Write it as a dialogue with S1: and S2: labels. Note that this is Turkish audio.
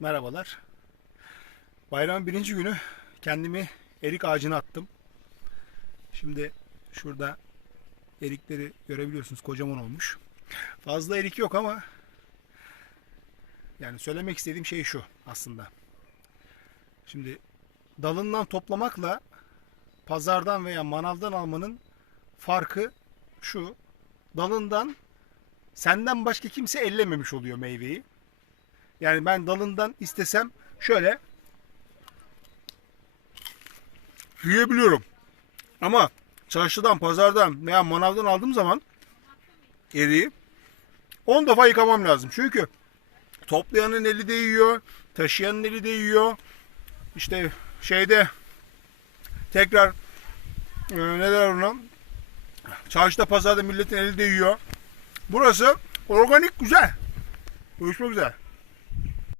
S1: Merhabalar. Bayramın birinci günü kendimi erik ağacına attım. Şimdi şurada erikleri görebiliyorsunuz kocaman olmuş. Fazla erik yok ama yani söylemek istediğim şey şu aslında. Şimdi dalından toplamakla pazardan veya manavdan almanın farkı şu. Dalından senden başka kimse ellememiş oluyor meyveyi. Yani ben dalından istesem şöyle yiyebiliyorum. Ama çarşıdan, pazardan veya manavdan aldığım zaman eriği 10 defa yıkamam lazım. Çünkü toplayanın eli değiyor, taşıyanın eli değiyor. İşte şeyde tekrar e, ne der ona? Çarşıda, pazarda milletin eli değiyor. Burası organik güzel. Görüşmek üzere.